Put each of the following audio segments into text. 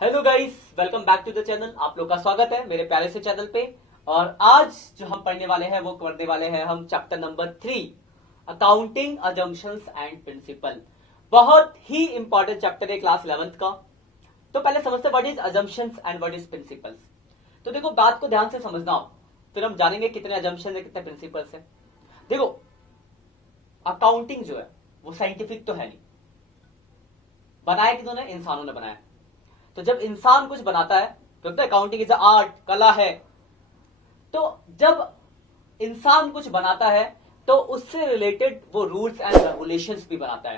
Hello guys, welcome back to the channel. आप लोग का स्वागत है मेरे प्यारे से चैनल पे। और आज जो हम पढ़ने वाले हैं वो करने वाले हैं हम chapter number 3, accounting assumptions and principle. बहुत ही इंपॉर्टेंट चैप्टर है क्लास 11th का। तो पहले समझते what is assumptions and what is principles. तो देखो, बात को ध्यान से समझना हो, फिर हम जानेंगे कितने अजम्पशन है कितने प्रिंसिपल्स है। देखो, अकाउंटिंग जो है वो साइंटिफिक तो है नहीं। बनाया किन्होंने? इंसानों ने बनाया। तो जब इंसान कुछ बनाता है, क्योंकि अकाउंटिंग इज आर्ट, कला है, तो जब इंसान कुछ बनाता है तो उससे रिलेटेड वो रूल्स एंड रेगुलेशंस भी बनाता है।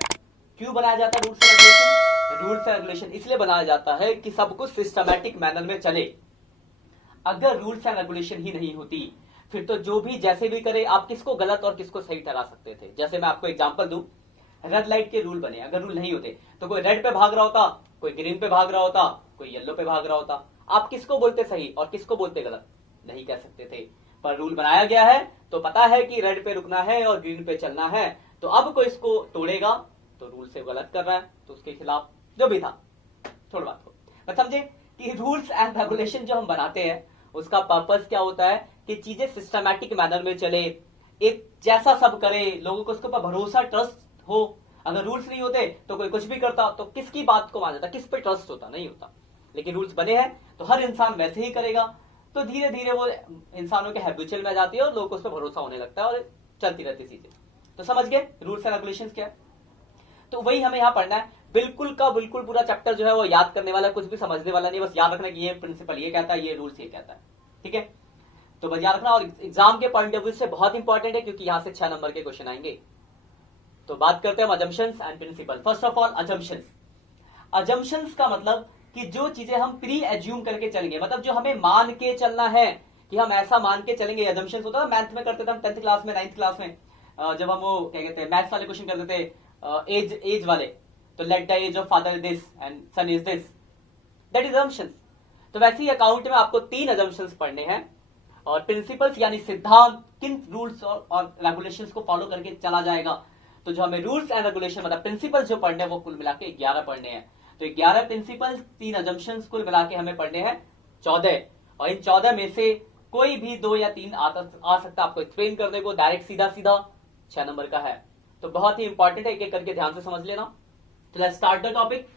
क्यों बनाया जाता है rules and regulation? Rules and regulation इसलिए बनाया जाता है कि सब कुछ सिस्टमैटिक मैनर में चले। अगर रूल्स एंड रेगुलेशन ही नहीं होती फिर तो जो भी जैसे भी करे, आप किसको गलत और किसको सही ठहरा सकते थे। जैसे मैं आपको एग्जांपल दूं, रेड लाइट के रूल बने, अगर रूल नहीं होते तो कोई रेड पे भाग रहा होता, कोई ग्रीन पे भाग रहा होता, कोई येलो पे भाग रहा होता। आप किसको बोलते सही और किसको बोलते गलत? नहीं कह सकते थे। पर रूल बनाया गया है तो पता है कि रेड पे रुकना है और ग्रीन पे चलना है। तो अब कोई इसको तोड़ेगा तो रूल से गलत कर रहा है, तो उसके खिलाफ जो भी था। छोड़ बात को, बस समझे कि रूल्स एंड रेगुलेशन जो हम बनाते हैं उसका पर्पस क्या होता है कि चीजें सिस्टमैटिक मैनर में चले, एक जैसा सब करे, लोगों को उसके ऊपर भरोसा, ट्रस्ट हो। अगर रूल्स नहीं होते तो कोई कुछ भी करता तो किसकी बात को मान जाता, किस पे ट्रस्ट होता? नहीं होता। लेकिन रूल्स बने हैं तो हर इंसान वैसे ही करेगा, तो धीरे धीरे वो इंसानों के हैबिचुअल में जाती है और लोगों को उस पर भरोसा होने लगता है और चलती रहती चीजें। तो समझ गए रूल्स एंड रेगुलेशंस क्या है? तो वही हमें यहाँ पढ़ना है। बिल्कुल का बिल्कुल पूरा चैप्टर जो है वो याद करने वाला, कुछ भी समझने वाला नहीं, बस याद रखना कि ये प्रिंसिपल ये कहता है, ये रूल्स ये कहता है। ठीक है, तो बस याद रखना। और एग्जाम के पॉइंट ऑफ व्यू से बहुत इंपॉर्टेंट है क्योंकि यहां से 6 नंबर के क्वेश्चन आएंगे। तो बात करते हैं assumptions and principle. First of all, assumptions. Assumptions का मतलब कि जो चीजें हम प्री एज्यूम करके चलेंगे, मतलब जो हमें मान के चलना है कि हम ऐसा मान के चलेंगे। अजम्पशंस होता है मैथ में करते थे हम 10th क्लास में, 9th क्लास में, जब हम वो क्या कहते हैं मैथ्स वाले क्वेश्चन करते थे, एज एज वाले। तो let the age of father is this and son is this, that is assumptions. तो वैसे ही अकाउंट में आपको 3 अजम्पशंस पढ़ने हैं और प्रिंसिपल्स यानी सिद्धांत, किन रूल्स और रेगुलेशंस को फॉलो करके चला जाएगा। तो जो हमें रूल्स एंड रेगुलेशन मतलब प्रिंसिपल्स जो पढ़ने हैं वो कुल मिला के 11 पढ़ने हैं। तो 11 प्रिंसिपल्स, 3 अजम्पशंस, कुल मिला के हमें पढ़ने हैं 14। और इन 14 में से कोई भी 2 या 3 आ सकता है आपको एक्सप्लेन करने को, डायरेक्ट सीधा सीधा 6 नंबर का है। तो बहुत ही इंपॉर्टेंट है, एक एक करके ध्यान से समझ लेना। तो लेट्स स्टार्ट द टॉपिक।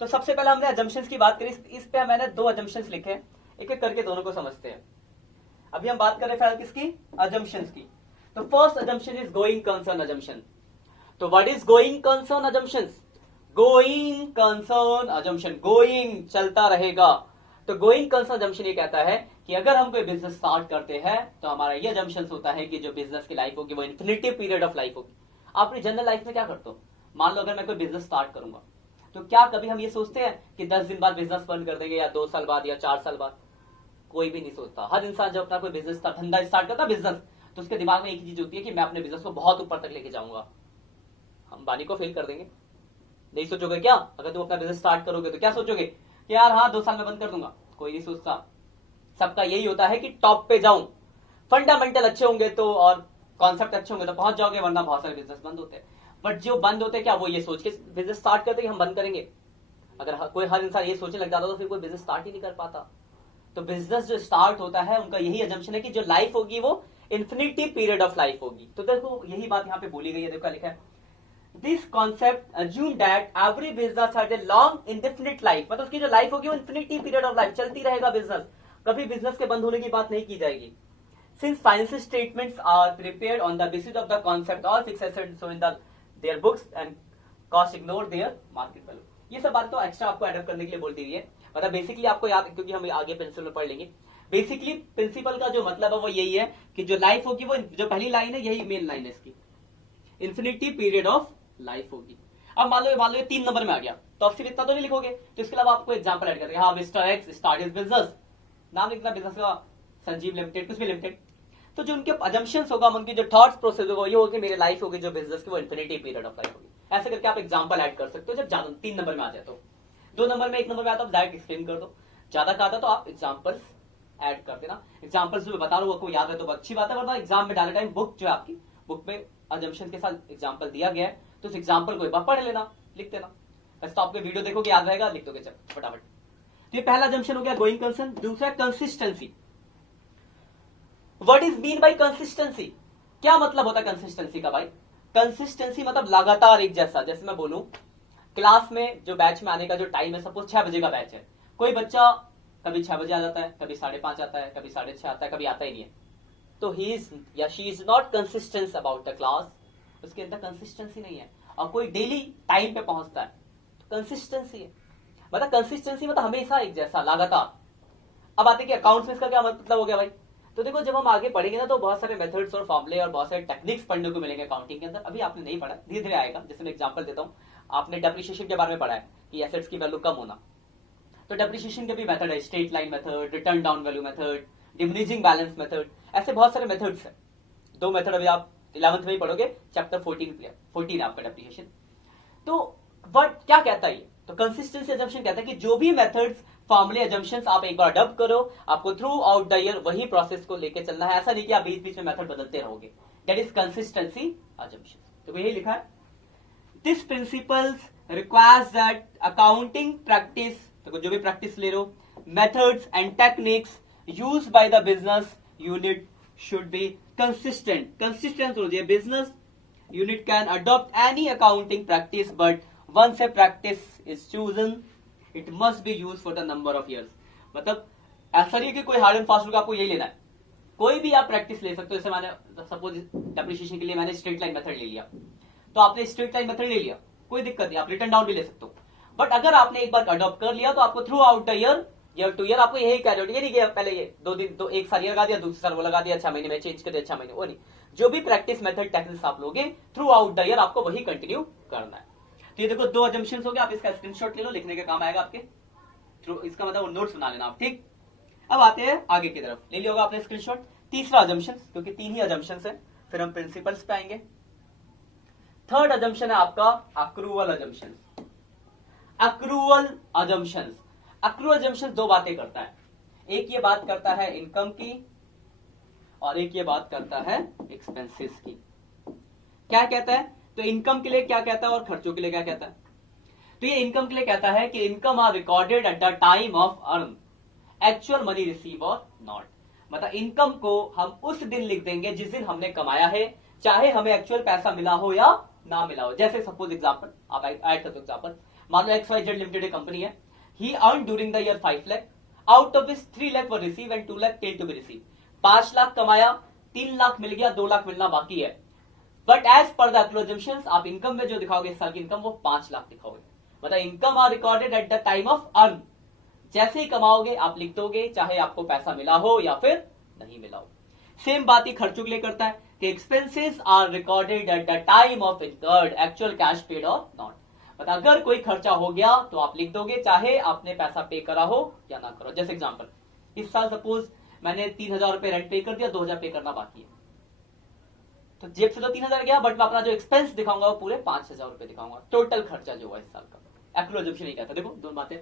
तो सबसे पहले हमने अजम्पशंस की बात करी, इस पे मैंने 2 अजम्पशंस लिखे, एक एक करके दोनों को समझते हैं। अभी हम बात कर रहे हैं फिलहाल किसकी? अजम्पशंस की। तो first assumption is going concern assumption. तो what is going concern assumptions? Going concern assumption, going चलता रहेगा। तो गोइंग कंसर्न अजम्पशन ये कहता है कि अगर हम कोई बिजनेस स्टार्ट करते हैं तो हमारा ये अजम्पशन होता है कि जो बिजनेस की लाइफ होगी वो इन्फिनिटी पीरियड ऑफ लाइफ होगी। आप अपनी जनरल लाइफ में क्या करते हो? मान लो अगर मैं कोई बिजनेस स्टार्ट करूंगा तो क्या कभी हम ये सोचते हैं कि 10 दिन बाद बिजनेस बंद कर देंगे या 2 साल बाद या 4 साल बाद? कोई भी नहीं सोचता। हर इंसान जब अपना कोई बिजनेस का धंधा स्टार्ट करता है, बिजनेस, तो उसके दिमाग में एक ही चीज होती है कि मैं अपने बिजनेस को बहुत ऊपर तक लेके जाऊंगा। हम बानी को फेल कर देंगे। नहीं सोचोगे क्या? अगर तुम अपना बिजनेस स्टार्ट करोगे तो क्या सोचोगे कि यार हाँ 2 साल में बंद कर दूंगा? कोई नहीं सोचता। सबका यही होता है कि टॉप पे जाऊं, फंडामेंटल अच्छे होंगे तो और कॉन्सेप्ट अच्छे होंगे तो पहुंच जाओगे, वरना बहुत सारे बिजनेस बंद होते हैं। बट जो बंद होते हैं क्या, वो ये सोच के बिजनेस स्टार्ट करते कि हम बंद करेंगे। अगर कोई हर इंसान ये सोचने लग जाता तो फिर कोई बिजनेस स्टार्ट ही नहीं कर पाता। तो बिजनेस जो स्टार्ट होता है उनका यही अजम्पशन है कि जो लाइफ होगी वो इन्फिनिटी पीरियड ऑफ लाइफ होगी। तो देखो यही बात यहाँ पे बोली गई है, देखो लिखा है, this concept assume that every business has a long indefinite life, मतलब उसकी जो लाइफ होगी वो इन्फिनिटी पीरियड ऑफ लाइफ चलती रहेगा बिजनेस, कभी बिजनेस के बंद होने की बात नहीं की जाएगी। Since financial statements are prepared on the basis of the concept all fixed assets shown in their books and cost ignore their market value, ये सब बात तो एक्स्ट्रा आपको एडप्ट करने के लिए बोल दी गई है। मतलब बेसिकली आपको याद, क्योंकि हम आगे प्रिंसिपल में पढ़ लेंगे। बेसिकली प्रिंसिपल का जो मतलब है वो यही है कि जो लाइफ होगी वो, जो पहली लाइन है यही मेन लाइन है इसकी, इन्फिनिटी पीरियड ऑफ लाइफ होगी। अब मान लो ये 3 नंबर में आ गया तो अब सिर्फ इतना तो नहीं लिखोगे, तो इसके अलावा आपको एग्जाम्पल एड करेंगे। हाँ, mister x start is business, नाम लिखना बिजनेस का, संजीव लिमिटेड, कुछ भी लिमिटेड। तो जो उनके अजम्पशंस होगा, उनकी जो थॉट्स प्रोसेस होगा, ये होगी मेरी लाइफ होगी जो बिजनेस की वो इन्फिनिटी पीरियड ऑफ लाइफ होगी। ऐसे करके आप एग्जांपल ऐड कर सकते हो जब ज्यादा 3 नंबर में आ जाए। तो 2 नंबर में, 1 नंबर में आता है डायरेक्ट एक्सप्लेन कर दो, ज्यादा का आता तो आप एग्जांपल्स ऐड कर देना। एग्जांपल्स जो बता रहा हूँ आपको याद है तो अच्छी बात है, वरना एग्जाम में डाले टाइम बुक जो है आपकी, बुक में अजम्पशन के साथ एग्जाम्पल दिया गया है तो उस एग्जाम्पल को एक बार पढ़ लेना, लिख देना। वैसे तो आपके वीडियो देखोगे याद रहेगा, लिख दोगे चल फटाफट। तो ये पहला जंक्शन हो गया गोइंग कंसर्न। दूसरा consistency. What is mean by consistency? क्या मतलब होता है कंसिस्टेंसी का भाई? कंसिस्टेंसी मतलब लगातार एक जैसा। जैसे मैं बोलूं क्लास में जो बैच में आने का जो टाइम है, सपोज 6 बजे का बैच है, कोई बच्चा कभी 6 बजे आ जाता है, कभी 5:30 आता है, कभी 6:30 आता है, कभी आता ही नहीं है, तो ही इज या she is not consistent about the class, उसके अंदर कंसिस्टेंसी नहीं है। और कोई डेली टाइम पे पहुंचता है तो कंसिस्टेंसी है। मतलब कंसिस्टेंसी मतलब हमेशा एक जैसा, लगातार। अब आते कि अकाउंट्स में इसका क्या मतलब हो गया भाई? तो देखो जब हम आगे पढ़ेंगे ना तो बहुत सारे मेथड्स और फॉर्मुले और बहुत सारे टेक्निक्स पढ़ने को मिलेंगे अकाउंटिंग के अंदर। अभी आपने नहीं पढ़ा, धीरे धीरे आएगा। जैसे मैं एग्जांपल देता हूं, आपने डेप्रिसिएशन के बारे में पढ़ा है कि एसेट्स की वैल्यू कम होना, तो डेप्रिसिएशन के भी मेथड है, straight line method, return down value method, diminishing balance method, ऐसे बहुत सारे मेथड्स हैं। 2 मेथड अभी आप 11th में ही पढ़ोगे, चैप्टर 14 है आपका डेप्रिसिएशन। तो बट क्या कहता है ये? तो कंसिस्टेंसी अजम्पशन कहता है कि जो भी मेथड्स, फॉर्मुले, अजम्पशंस आप एक बार अडॉप्ट करो, आपको थ्रू आउट द ईयर वही प्रोसेस को लेके चलना है। ऐसा नहीं कि आप बीच बीच में मेथड बदलते रहोगे। That is consistency assumption. तो यही लिखा है, this principles requires that accounting practice, तो जो भी प्रैक्टिस ले लो, methods and techniques used by the business unit should be consistent. Consistent हो जाए। Business unit can adopt any accounting practice, but once a practice is chosen it must be used for the number of years। मतलब ऐसा नहीं कि कोई hard and fast rule आपको यही लेना है, कोई भी आप प्रैक्टिस ले सकते हो। जैसे मैंने सपोज डेप्रिसिएशन के लिए मैंने स्ट्रेट लाइन मेथड ले लिया, तो आपने स्ट्रेट लाइन मेथड ले लिया, कोई दिक्कत नहीं, आप रिटर्न डाउन भी ले सकते हो। बट अगर आपने एक बार अडॉप्ट कर लिया तो आपको through out the year two year आपको यही कैरी, ये नहीं कि पहले ये 2 दिन तो एक साल ये लगा दिया, दूसरे साल वो लगा दिया, 6 महीने में चेंज कर दिया, 6 महीने, वो नहीं। जो भी प्रैक्टिस मेथड टेक्निक्स आप लोगे थ्रू आउट द ईयर आपको वही कंटिन्यू करना है। तो ये देखो 2 अजम्पशंस हो गए, आप इसका स्क्रीनशॉट ले लो, लिखने के काम आएगा आपके। थ्रू इसका मतलब नोट्स बना लेना आप, ठीक। अब आते हैं आगे की तरफ, ले लिया होगा आपने स्क्रीनशॉट। तीसरा अजम्पशन, क्योंकि 3 ही अजम्पशंस है, फिर हम प्रिंसिपल्स पे आएंगे। थर्ड अजम्पशन है आपका accrual assumption. Accrual assumption, accrual assumption 2 बातें करता है। एक ये बात करता है इनकम की, और एक ये बात करता है एक्सपेंसेस की। क्या कहता है? तो इनकम के लिए क्या कहता है और खर्चों के लिए क्या कहता है? तो ये इनकम के लिए कहता है कि income are recorded at the time of earn, actual money receive और नॉट। मतलब इनकम को हम उस दिन लिख देंगे जिस दिन हमने कमाया है, चाहे हमें एक्चुअल पैसा मिला हो या ना मिला हो। जैसे सपोज एग्जांपल आप ऐड कर दो एग्जांपल, मान लो XYZ लिमिटेड कंपनी है, he earn during the year 5 lakh, out of this 3 lakh were receive and 2 lakh yet to be receive. 5 lakh कमाया, 3 लाख मिल गया, 2 लाख मिलना बाकी है। But as per the accrual आप इनकम में जो दिखाओगे इस साल की इनकम वो 5 लाख दिखाओगे। मतलब income are recorded at the time of earn, जैसे ही कमाओगे आप लिख दोगे, चाहे आपको पैसा मिला हो या फिर नहीं मिला हो। सेम बात ही खर्चों के लिए करता है कि expenses are recorded at the time of incurred, actual cash paid और नॉट। मतलब अगर कोई खर्चा हो गया तो आप लिख दोगे, चाहे आपने पैसा पे करा हो या ना करो। जैसे एग्जांपल, इस साल सपोज मैंने 3,000 रुपए रेंट पे कर दिया, 2,000 पे करना बाकी है, तो जेब से तो 3,000 गया, बट मैं अपना जो एक्सपेंस दिखाऊंगा वो पूरे 5,000 रुपए दिखाऊंगा, टोटल खर्चा जो हुआ इस साल का। एक्रूवल अजम्पशन नहीं कहता। देखो 2 बातें।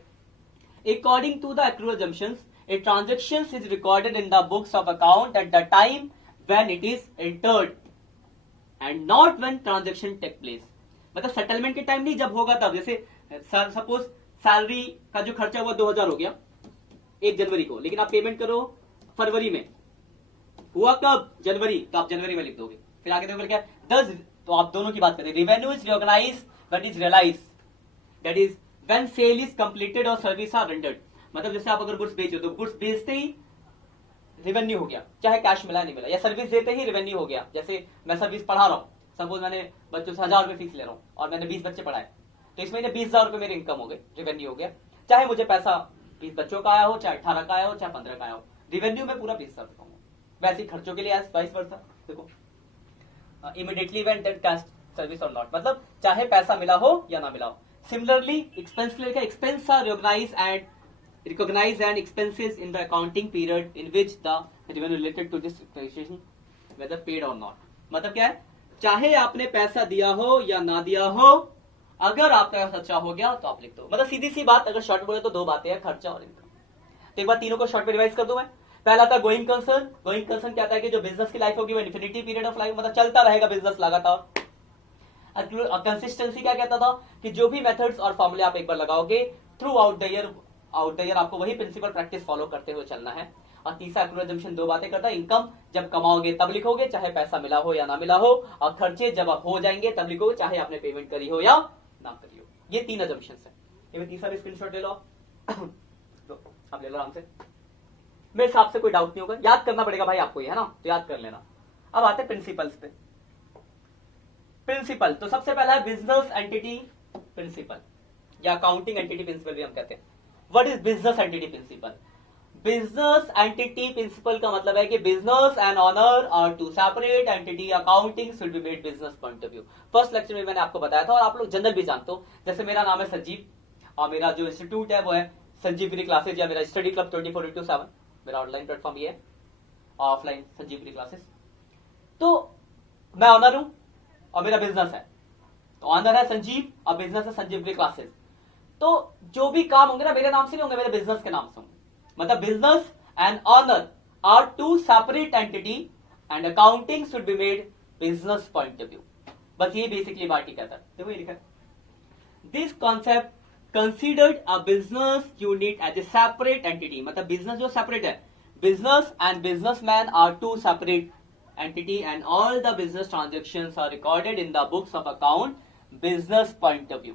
According to the accrual assumptions, a transaction is recorded in the books of account at the time when it is entered and not when transaction take place। मतलब सेटलमेंट के टाइम नहीं, जब होगा तब। जैसे सपोज सैलरी का जो खर्चा हुआ 2,000 हो गया 1 जनवरी को, लेकिन आप पेमेंट करो फरवरी में, हुआ कब? जनवरी, तो आप जनवरी में लिख दोगे। फिर आगे देखोगे क्या 10, तो आप दोनों की बात करें। Revenue is recognise when is realise, that is when sale is completed और सर्विस आर rendered। मतलब जैसे आप अगर गुड्स बेचो तो गुड्स बेचते ही रेवेन्यू हो गया, चाहे कैश मिला नहीं मिला, या सर्विस देते ही रेवेन्यू हो गया। जैसे मैं सर्विस पढ़ा रहा हूँ, सपोज मैंने बच्चों से 1,000 रुपए फीस ले रहा हूँ और मैंने 20 बच्चे पढ़ाए, तो इस महीने 20,000 रुपए मेरी इनकम हो गई, रेवेन्यू हो गया। चाहे मुझे पैसा 20 बच्चों का आया हो, चाहे 18 का आया हो, चाहे 15 का आया हो, रेवेन्यू में पूरा 20,000 दिखाऊंगा। वैसे खर्चों के लिए वाइस वर्सा। देखो immediately when that cash service और नॉट, मतलब चाहे पैसा मिला हो या ना मिला हो। Similarly, expense के लिए expense are recognized and expenses in the accounting period in which the revenue related to this transaction whether paid or not। मतलब क्या है? चाहे आपने पैसा दिया हो या ना दिया हो, अगर आपका खर्चा हो गया तो आप लिख दो। मतलब सीधी सी बात, अगर शॉर्ट बोले तो 2 बातें हैं, खर्चा और इनकम। तो एक बार तीनों को शॉर्ट में रिवाइज कर दूं मैं। पहला था गोइंग कंसर्न। गोइंग कंसर्न क्या था कि जो बिजनेस की लाइफ होगी वो इन्फिनिटी पीरियड ऑफ लाइफ, मतलब चलता रहेगा बिजनेस लगातार। कंसिस्टेंसी क्या कहता था कि जो भी मेथड्स और फॉर्मूले आप एक बार लगाओगे थ्रू आउट द ईयर आपको वही प्रिंसिपल प्रैक्टिस फॉलो करते हुए चलना है। और तीसरा एक्यूरेट जंक्शन दो बातें करता है, इनकम जब कमाओगे तब लिखोगे चाहे पैसा मिला हो या ना मिला हो, और खर्चे जब हो जाएंगे तब लिखोगे चाहे आपने पेमेंट करी हो या ना करी हो। ये तीन अजम्पशंस है। ये तीसरा भी स्क्रीनशॉट ले लो आप ले लो आराम से, मेरे हिसाब से कोई डाउट नहीं होगा, याद करना पड़ेगा भाई आपको, ये है ना, तो याद कर लेना। अब आते हैं प्रिंसिपल्स पे। प्रिंसिपल तो सबसे पहला है बिजनेस एंटिटी प्रिंसिपल या अकाउंटिंग एंटिटी प्रिंसिपल भी हम कहते हैं। What is business entity principle? Business entity principle का मतलब है कि business and owner are two separate entity, accounting should be made business point of view. First lecture में मैंने आपको बताया था और आप लोग जनरल भी जानते हो, जैसे मेरा नाम है संजीव और मेरा जो इंस्टीट्यूट है वो है संजीवनी क्लासेज या मेरा स्टडी क्लब 24/7, मेरा ऑनलाइन प्लेटफॉर्म ये है, ऑफलाइन संजीवनी क्लासेस। तो मैं ऑनर हूं और मेरा बिजनेस है, तो ऑनर है संजीव और बिजनेस है संजीवनी क्लासेस। तो जो भी काम होंगे ना मेरे नाम से नहीं होंगे, मेरे बिजनेस के नाम से होंगे। मतलब business and owner are two separate entity and accounting should be made business point of view. बस ये बेसिकली बात ही कहता है। देखो ये लिखा है, this concept considered a business unit as a separate entity. मतलब बिजनेस जो सेपरेट है, business and businessman are two separate entity and all the business transactions are recorded in the books of account business point of view।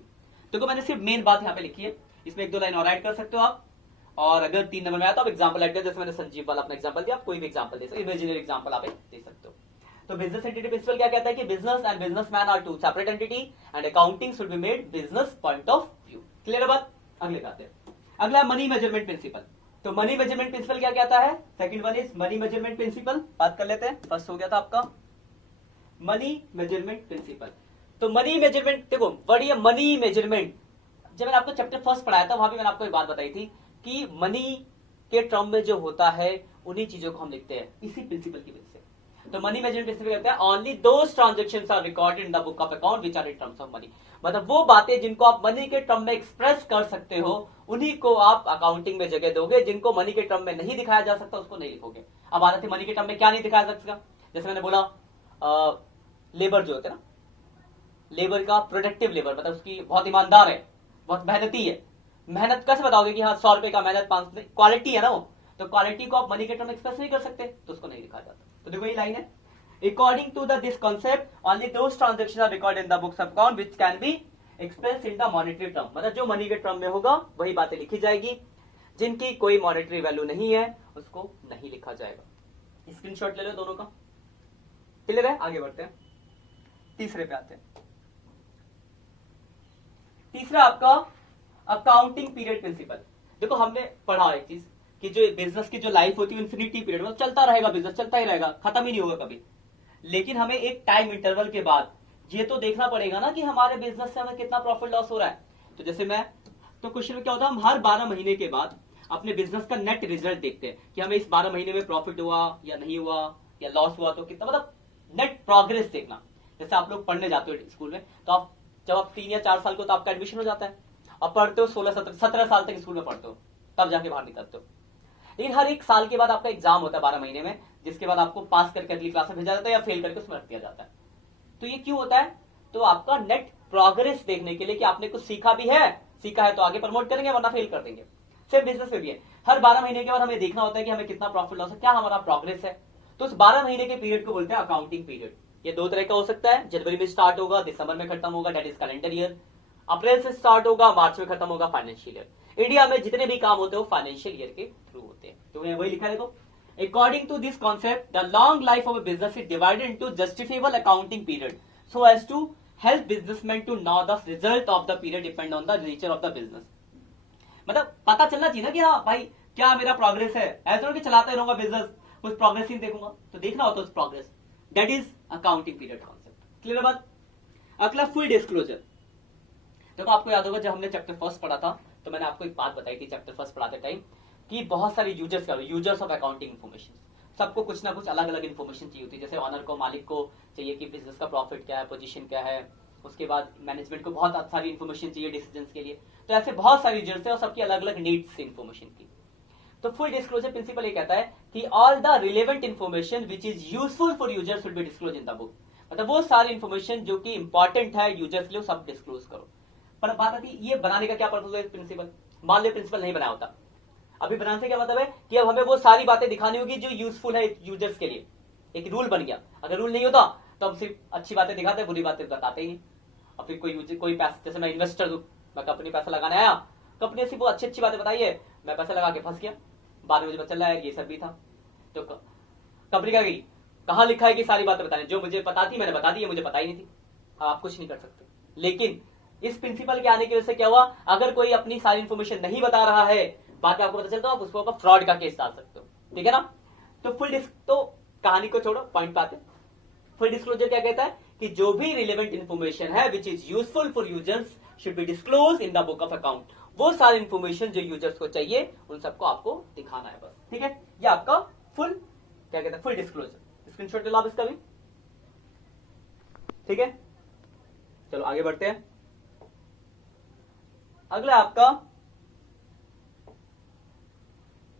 देखो मैंने सिर्फ main बात यहाँ पे लिखी है, इसमें एक दो लाइन और ऐड कर सकते हो आप, और अगर 3 नंबर में आया तो आप एग्जांपल ऐड कर, जैसे मैंने संजीव वाला अपना एग्जांपल दिया, आप कोई भी एग्जांपल दे सकते हो, इमेजिनरी एग्जांपल आप दे सकते हो। तो बिजनेस एंटिटी प्रिंसिपल क्या कहता है कि business and businessman are two separate entity and accounting should be made business point of view. Clear है बात? अगले आते हैं। अगला मनी मेजरमेंट प्रिंसिपल। तो मनी मेजरमेंट प्रिंसिपल क्या कहता है? Second one is money measurement principle. बात कर लेते हैं, फर्स्ट हो गया था आपका मनी मेजरमेंट प्रिंसिपल। तो मनी मेजरमेंट देखो बढ़िया, मनी मेजरमेंट जब मैंने आपको चैप्टर फर्स्ट पढ़ाया था वहां भी मैंने आपको एक बात बताई थी कि मनी के टर्म में जो होता है उन्हीं चीजों को हम लिखते हैं इसी प्रिंसिपल की वजह से। तो मनी मेजरमेंट प्रिंसिपल कहते हैं only those transactions are recorded in the book of account which are in terms of money. मतलब वो बातें जिनको आप मनी के टर्म में एक्सप्रेस कर सकते हो उन्हीं को आप अकाउंटिंग में जगह दोगे, जिनको मनी के टर्म में नहीं दिखाया जा सकता उसको नहीं लिखोगे। अब आते थे मनी के टर्म में क्या नहीं दिखाया जा सकता, जैसे मैंने बोला लेबर जो होते हैं ना, लेबर का प्रोडक्टिव लेबर मतलब उसकी बहुत ईमानदार है, बहुत मेहनती है। मेहनत कैसे बताओगे कि हाँ 100 रुपए का मेहनत 500, क्वालिटी है ना वो, तो क्वालिटी को आप मनी के टर्म में एक्सप्रेस नहीं कर सकते तो उसको नहीं लिखा जाता। तो देखो ये लाइन है, according to this concept only those transactions are recorded in the books of account which can be express in the monetary term. मतलब जो मनी के टर्म में होगा वही बातें लिखी जाएगी, जिनकी कोई मॉनेटरी वैल्यू नहीं है उसको नहीं लिखा जाएगा। स्क्रीनशॉट ले लो दोनों का। क्लियर है? आगे बढ़ते हैं, तीसरे पे आते हैं। तीसरा आपका अकाउंटिंग पीरियड प्रिंसिपल। देखो हमने पढ़ा एक चीज कि जो बिजनेस की जो लाइफ होती है इन्फिनिटी पीरियड में चलता रहेगा, बिजनेस चलता ही रहेगा, खत्म ही नहीं होगा कभी। लेकिन हमें एक टाइम इंटरवल के बाद ये तो देखना पड़ेगा ना कि हमारे बिजनेस से हमें कितना प्रॉफिट लॉस हो रहा है। तो जैसे तो क्वेश्चन में क्या होता है, हम हर 12 महीने के बाद अपने बिजनेस का नेट रिजल्ट देखते हैं कि हमें इस 12 महीने में प्रॉफिट हुआ या नहीं हुआ या लॉस हुआ तो कितना, मतलब नेट प्रोग्रेस देखना। जैसे आप लोग पढ़ने जाते हो स्कूल में, तो आप जब आप 3 या 4 साल को तो आपका एडमिशन हो जाता है, अब पढ़ते हो 16-17 साल तक स्कूल में पढ़ते हो, तब जाके बाहर निकलते हो। लेकिन हर एक साल के बाद आपका एग्जाम होता है 12 महीने में, जिसके बाद आपको पास करके अगली क्लास में भेजा जाता है या फेल करके उसमें रख दिया जाता है। तो ये क्यों होता है? तो आपका नेट प्रोग्रेस देखने के लिए कि आपने कुछ सीखा भी है, सीखा है तो आगे प्रमोट करेंगे वरना फेल कर देंगे। सेम बिजनेस में भी है, हर 12 महीने के बाद हमें देखना होता है कि हमें कितना प्रॉफिट लॉस है, क्या हमारा प्रोग्रेस है। तो उस 12 महीने के पीरियड को बोलते हैं अकाउंटिंग पीरियड। ये दो तरह का हो सकता है, जनवरी में स्टार्ट होगा, दिसंबर में खत्म होगा, दैट इज कैलेंडर ईयर। अप्रैल से स्टार्ट होगा, मार्च में खत्म होगा, फाइनेंशियल ईयर। इंडिया में जितने भी काम होते हैं वो फाइनेंशियल ईयर के थ्रू होते हैं। तो वही लिखा है देखो, according to this concept the long life of a business is divided into justifiable accounting period so as to help businessman to know the result of the period depend on the nature of the business. मतलब पता चलना चाहिए ना कि हाँ भाई क्या मेरा प्रोग्रेस है, ऐसा कि चलाते रहूंगा बिजनेस, कुछ प्रोग्रेस ही देखूंगा, तो देखना होता है उस progress, that is accounting period concept. Clear बात? अगला फुल डिस्क्लोजर। देखो आपको याद होगा जब हमने चैप्टर फर्स्ट पढ़ा था तो मैंने आपको एक बात बताई थी चैप्टर फर्स्ट पढ़ाते टाइम कि बहुत सारे यूजर्स ऑफ अकाउंटिंग इन्फॉर्मेशन, सबको कुछ ना कुछ अलग अलग इन्फॉर्मेशन चाहिए होती है। जैसे ऑनर को, मालिक को चाहिए कि बिजनेस का प्रॉफिट क्या है, पोजीशन क्या है, उसके बाद मैनेजमेंट को बहुत सारी इन्फॉर्मेशन चाहिए डिसीजन के लिए। तो ऐसे बहुत सारे यूजर्स है और सबकी अलग अलग नीड्स इन्फॉर्मेशन की। तो फुल डिस्क्लोजर प्रिंसिपल ये कहता है कि all the relevant information which is useful for users will be disclose in the book. मतलब वो सारी इंफॉर्मेशन जो कि इंपॉर्टेंट है यूजर्स के लिए सब डिस्क्लोज करो। पर बात आती है ये बनाने का क्या पर्पज है प्रिंसिपल। मान लो प्रिंसिपल नहीं बनाया होता, अभी बनाने से क्या मतलब है कि अब हमें वो सारी बातें दिखानी होगी जो यूजफुल है यूजर्स के लिए। एक रूल बन गया, अगर रूल नहीं होता तो हम सिर्फ अच्छी बातें दिखाते, बुरी बातें बताते ही नहीं। और फिर कोई पैसा, जैसे मैं इन्वेस्टर हूं, मैं कंपनी पैसा लगाने आया, कंपनी सिर्फ अच्छी अच्छी बातें बताई है, मैं पैसा लगा के फंस गया, बाद में मुझे पता चला है ये सब भी था। तो कंपनी क्या गई, कहां लिखा है कि सारी बातें बताने, जो मुझे पता थी मैंने बता दी है, मुझे पता ही नहीं थी। अब आप कुछ नहीं कर सकते। लेकिन इस प्रिंसिपल के आने की वजह से क्या हुआ, अगर कोई अपनी सारी इंफॉर्मेशन नहीं बता रहा है, बाद में आपको पता चलता है, आप उसको ऊपर फ्रॉड का केस डाल सकते हो, ठीक है ना। तो तो कहानी को छोड़ो, पॉइंट पे आते। फुल डिस्क्लोजर क्या कहता है कि जो भी रिलेवेंट इंफॉर्मेशन है which is useful for users should be disclose in the book of account. वो सारी इंफॉर्मेशन जो यूजर्स को चाहिए उन सबको आपको दिखाना है बस, ठीक है। ये आपका फुल क्या कहता है, फुल डिस्क्लोजर। स्क्रीनशॉट ले लो आप इसका भी, ठीक है। चलो आगे बढ़ते हैं। अगला आपका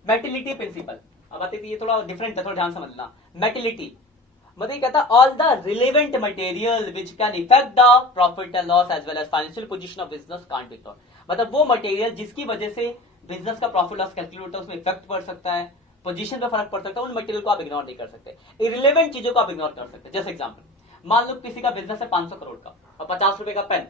मेटिलिटी प्रिंसिपल। अब आते ये थोड़ा डिफरेंट है, थोड़ा ध्यान समझना। मेटिलिटी मतलब कहता है all the relevant material which can effect the profit and loss as well as financial position of business can't be ignored. मतलब वो मटेरियल जिसकी वजह से बिजनेस का प्रॉफिट लॉस कैलकुलेट होता है, उसमें इफेक्ट पड़ सकता है, पोजीशन पे फर्क पड़ सकता है, उन मटेरियल को आप इग्नोर नहीं कर सकते। इरिलेवेंट चीजों को आप इग्नोर कर सकते हैं। जैसे एग्जाम्पल, मान लो किसी का बिजनेस है 500 करोड़ का और 50 रुपए का पेन,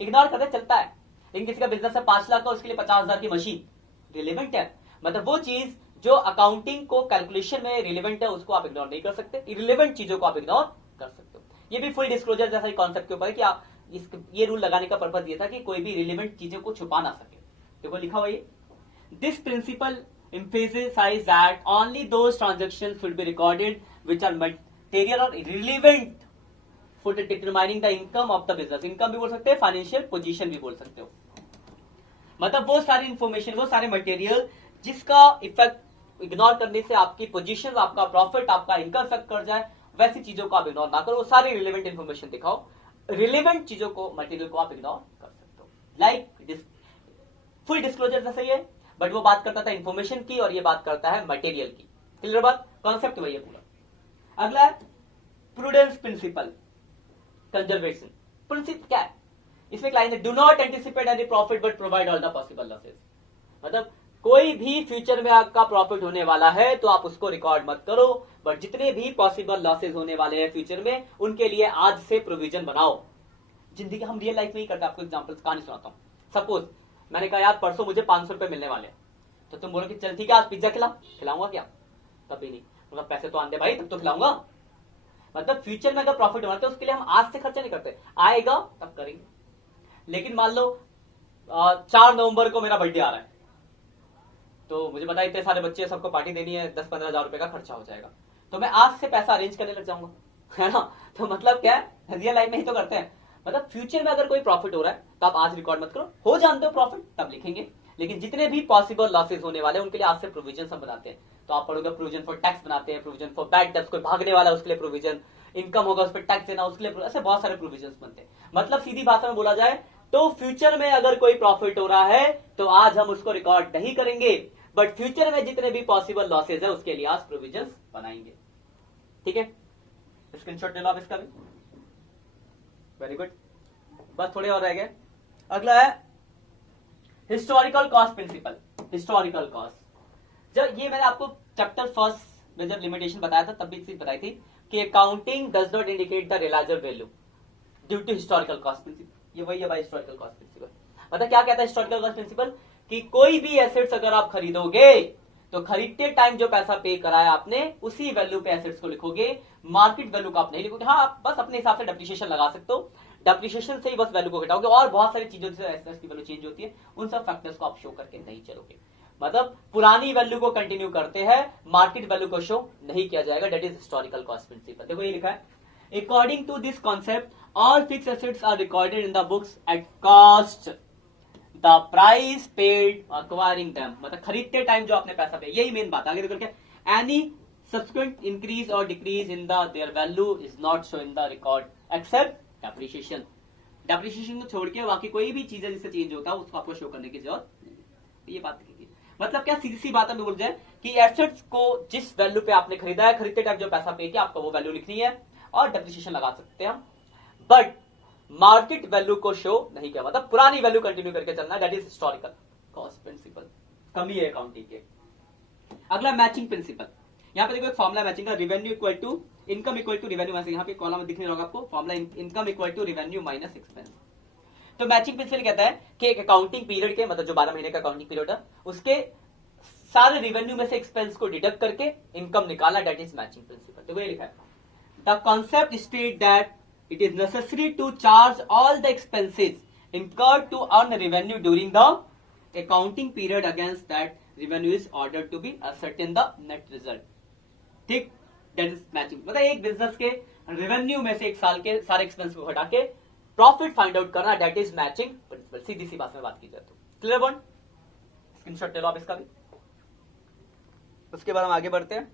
इग्नोर करते चलता है। लेकिन किसी का बिजनेस है 5 लाख का, उसके लिए 50,000 की मशीन, रिलेवेंट है। मतलब वो चीज जो अकाउंटिंग को कैलकुलेशन में रिलेवेंट है उसको आप इग्नोर नहीं कर सकते, इरिलेवेंट चीजों को आप इग्नोर कर सकते हो। ये भी फुल डिस्क्लोजर जैसा ही कॉन्सेप्ट के ऊपर है कि आप ये रूल लगाने का पर्पज ये था कि कोई भी रिलेवेंट चीजों को छुपा ना सके। देखो लिखा हुआ ये, this principle emphasizes that only those transactions should be recorded which are material or relevant for determining the income of the business। Income भी बोल सकते हैं, फाइनेंशियल पोजीशन भी बोल सकते हो। मतलब वो सारी इंफॉर्मेशन, वो सारे मटेरियल जिसका इफेक्ट इग्नोर करने से आपकी पोजीशन, आपका प्रॉफिट, आपका इनकम इफेक्ट कर जाए, वैसी चीजों को आप इग्नोर ना करो। वो सारी रिलेवेंट इंफॉर्मेशन दिखाओ। रिलेवेंट चीजों को, मटेरियल को आप इग्नोर कर सकते हो। लाइक फुल डिस्क्लोजर जैसा ही है, बट वो बात करता था इंफॉर्मेशन की और ये बात करता है मटेरियल की। क्लियर बात, कॉन्सेप्ट वही है पूरा। अगला है प्रूडेंस प्रिंसिपल, कंजर्वेशन प्रिंसिपल। क्या है इसमें, एक लाइन है, do not anticipate any profit but provide all the possible losses. मतलब कोई भी फ्यूचर में आपका प्रॉफिट होने वाला है तो आप उसको रिकॉर्ड मत करो, बट जितने भी पॉसिबल लॉसेस होने वाले हैं फ्यूचर में, उनके लिए आज से प्रोविजन बनाओ। जिंदगी हम रियल लाइफ में ही करते हैं। आपको एग्जांपल कहानी सुनाता हूँ। सपोज मैंने कहा यार परसों मुझे 500 रुपए मिलने वाले हैं, तो तुम बोलो कि चल ठीक है आज पिज्जा खिलाऊंगा क्या, कभी नहीं। मतलब पैसे तो आंदे भाई, तब तो खिलाऊंगा। मतलब फ्यूचर में अगर प्रॉफिट होना है तो उसके लिए हम आज से खर्चा नहीं करते, आएगा तब करेंगे। लेकिन मान लो 4 नवंबर को मेरा बर्थडे आ रहा है, तो मुझे पता है इतने सारे बच्चे, सबको पार्टी देनी है, 10-15 हजार रुपए का खर्चा हो जाएगा, तो मैं आज से पैसा अरेंज करने लग जाऊंगा, है ना। तो मतलब क्या है, रियल लाइफ में ही तो करते हैं। मतलब फ्यूचर में अगर कोई प्रॉफिट हो रहा है तो आप आज रिकॉर्ड मत करो, हो जानते हो प्रॉफिट तब लिखेंगे। लेकिन जितने भी पॉसिबल लॉसेस होने वाले हैं उनके लिए आज से प्रोविजन हम बनाते हैं। तो आप पढ़ोगे प्रोविजन फॉर टैक्स बनाते हैं, प्रोविजन फॉर बैड डेब्ट्स, कोई भागने वाला उसके लिए प्रोविजन, इनकम होगा उस पर टैक्स देना उसके लिए, ऐसे बहुत सारे प्रोविजन बनते हैं। मतलब सीधी भाषा में बोला जाए तो फ्यूचर में अगर कोई प्रॉफिट हो रहा है तो आज हम उसको रिकॉर्ड नहीं करेंगे, बट फ्यूचर में जितने भी पॉसिबल लॉसेज है उसके लिए आज प्रोविजन बनाएंगे। ठीक है, स्क्रीनशॉट ले लो आप इसका भी। वेरी गुड, बस थोड़े और रह गए। अगला है historical cost principle. Historical cost, जब ये मैंने आपको चैप्टर फर्स्ट में जब लिमिटेशन बताया था तब भी चीज बताई थी कि accounting does not indicate the realiser value due to historical cost principle. ये वही है भाई हिस्टोरिकल कॉस्ट प्रिंसिपल। मतलब क्या कहता है हिस्टोरिकल कॉस्ट प्रिंसिपल, कि कोई भी एसेट्स अगर आप खरीदोगे तो खरीदते टाइम जो पैसा पे कराया आपने उसी वैल्यू पे एसेट्स को लिखोगे, मार्केट वैल्यू को आप नहीं लिखोगे। हाँ, आप बस अपने हिसाब से डेप्रिसिएशन लगा सकते हो, डेप्रिसिएशन से ही बस वैल्यू को घटाओगे, और बहुत सारी चीजों से एसेट्स की वैल्यू चेंज होती है, उन सब फैक्टर्स को आप शो करके नहीं चलोगे। मतलब पुरानी वैल्यू को कंटिन्यू करते हैं, मार्केट वैल्यू को शो नहीं किया जाएगा। That is historical cost principle. देखो ये लिखा है, according to this concept all fixed assets are recorded in the books at cost, the price paid acquiring them. मतलब खरीदते टाइम जो आपने पैसा पे, यही मेन बात। आगे देखो क्या, एनी सब्सिक्वेंट इंक्रीज और decrease in the their value is not show in the record except depreciation. Depreciation को छोड़ के बाकी कोई भी चीज है जिससे चेंज होता है उसको आपको शो करने की जरूरत नहीं। ये बात कीजिए। मतलब क्या, सीधी सी बात है, बोल जाए कि एसेट्स को जिस वैल्यू पे आपने खरीदा है, खरीदते टाइम जो पैसा पे किया आपको वो वैल्यू लिखनी है, और डेप्रिसिएशन लगा सकते हैं हम, बट मार्केट वैल्यू को शो नहीं किया, मतलब पुरानी वैल्यू कंटिन्यू करके चलना, that is historical cost principle. कमी है अकाउंटिंग के। अगला मैचिंग प्रिंसिपल। यहाँ पे देखो एक फॉर्मुला मैचिंग का, revenue equal to income equal to revenue minus, यहाँ पे कॉलम में दिखने होगा आपको formula, income equal to revenue minus expense. तो मैचिंग प्रिंसिपल कहता है कि एक अकाउंटिंग पीरियड के, मतलब जो 12 महीने का अकाउंटिंग पीरियड है, उसके सारे रेवेन्यू में से एक्सपेंस को डिडक्ट करके इनकम निकालना, दैट इज मैचिंग प्रिंसिपल। देखो ये लिखा है, the concept state that it is necessary to charge all the expenses incurred to earn revenue during the accounting period against that revenue is ordered to be ascertain the net result। ठीक, that is matching। मतलब एक business के revenue में से एक साल के सारे एक्सपेंस को हटा के प्रॉफिट फाइंड आउट करना, दैट इज मैचिंग प्रिंसिपल। सीधी सी बात में बात की जाए तो क्लियर वन, स्क्रीनशॉट ले लो आप इसका भी। उसके बाद हम आगे बढ़ते हैं,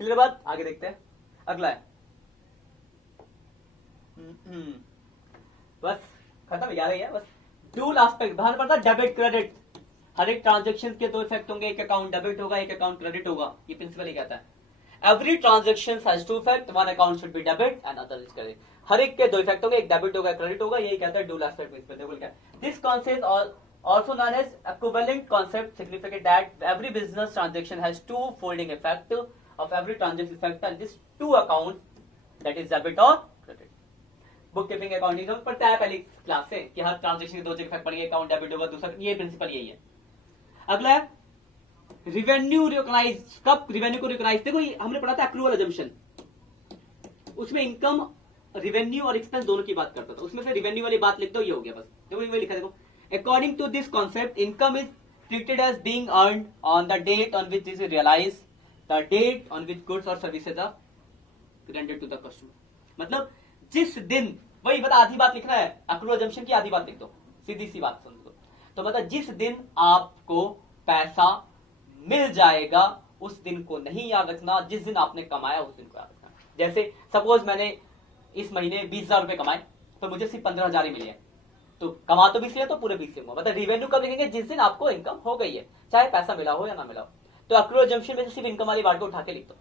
क्लियर बात, आगे देखते हैं। अगला है बस खत्म, याद है बस। डुअल एस्पेक्ट बाहर पड़ता, डेबिट क्रेडिट। हर एक ट्रांजैक्शन के दो इफेक्ट होंगे, एक अकाउंट डेबिट होगा, एक अकाउंट क्रेडिट होगा, ये प्रिंसिपल ही कहता है। Every transaction has two effect, one account should be debit and other is credit. हर एक के दो इफेक्ट होंगे, एक डेबिट होगा, क्रेडिट होगा, यही कहता है डुअल एस्पेक्ट प्रिंसिपल। देखो क्या, this concept also known as equivalent concept significant that every business transaction has two folding effect of every transaction effect and this two account, that is debit or credit। Book keeping accounting में पढ़ता है पहली class से कि हर transaction के दो जगह effect पड़ेंगे, अकाउंट डेबिट होगा, दूसरा, ये प्रिंसिपल यही है। अगला है रिवेन्यू रिकॉग्नाइज। कब रिवेन्यू को रिकॉग्नाइज, देखो हमने पढ़ा था एक्रूअल अजम्पशन, उसमें इनकम रेवेन्यू और एक्सपेंस दोनों की बात करता था, उसमें से रेवेन्यू वाली बात लिख दो, ये हो गया बस। देखो ये लिखा, देखो according to this concept income is treated as being earned on the date on which it is realized, the date on which goods or services are rendered to the customer। मतलब जिस दिन, वही बता, आधी बात लिखना है, एक्रूअल अजम्पशन की आधी बात लिख दो, सीधी सी बात सुन लो। तो मतलब जिस दिन आपको पैसा मिल जाएगा उस दिन को नहीं याद रखना, जिस दिन आपने कमाया उस दिन को याद रखना। जैसे सपोज मैंने इस महीने 20,000 रुपए कमाए, तो मुझे सिर्फ 15,000 ही मिले हैं, तो कमा तो 20 लिया, तो पूरे 20 लिखूंगा। मतलब रेवेन्यू कब लिखेंगे, जिस दिन आपको इनकम हो गई है, चाहे पैसा मिला हो या ना मिला हो। तो एक्रूअल अजम्पशन में से सिर्फ इनकम वाली बात को उठा के लिख दो,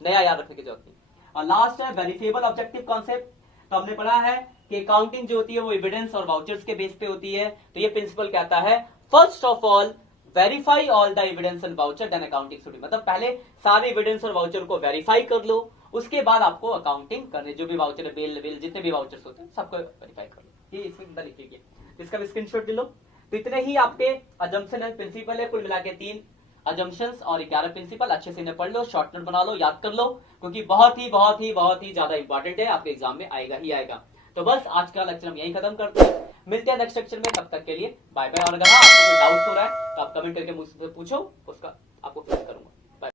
नया याद रखने की जरूरत नहीं। और लास्ट है वेरिफिएबल ऑब्जेक्टिव कॉन्सेप्ट। तो हमने पढ़ा है कि अकाउंटिंग जो होती है वो एविडेंस और वाउचर्स के बेस पे होती है। तो ये प्रिंसिपल कहता है first of all verify all the evidence and voucher then accounting should be. मतलब पहले सारे एविडेंस और वाउचर को वेरीफाई कर लो, उसके बाद आपको अकाउंटिंग करने, जो भी वाउचर, बिल जितने भी वाउचर्स होते हैं सबको वेरीफाई कर लो। ये इसमें लिखिए, इसका भी स्क्रीनशॉट ले लो। तो इतने ही आपके अजम्पशन एंड प्रिंसिपल है, कुल मिला के 3 अजम्पशंस और 11 प्रिंसिपल। अच्छे से इन्हें पढ़ लो, शॉर्ट नोट बना लो, याद कर लो, क्योंकि बहुत ही ज्यादा इंपॉर्टेंट है, आपके एग्जाम में आएगा ही आएगा। तो बस आज का लेक्चर हम यहीं खत्म करते हैं, मिलते हैं नेक्स्ट लेक्चर में, तब तक के लिए बाय बाय। और अगर आपको कोई डाउट हो रहा है तो आप कमेंट करके मुझसे पूछो, उसका आपको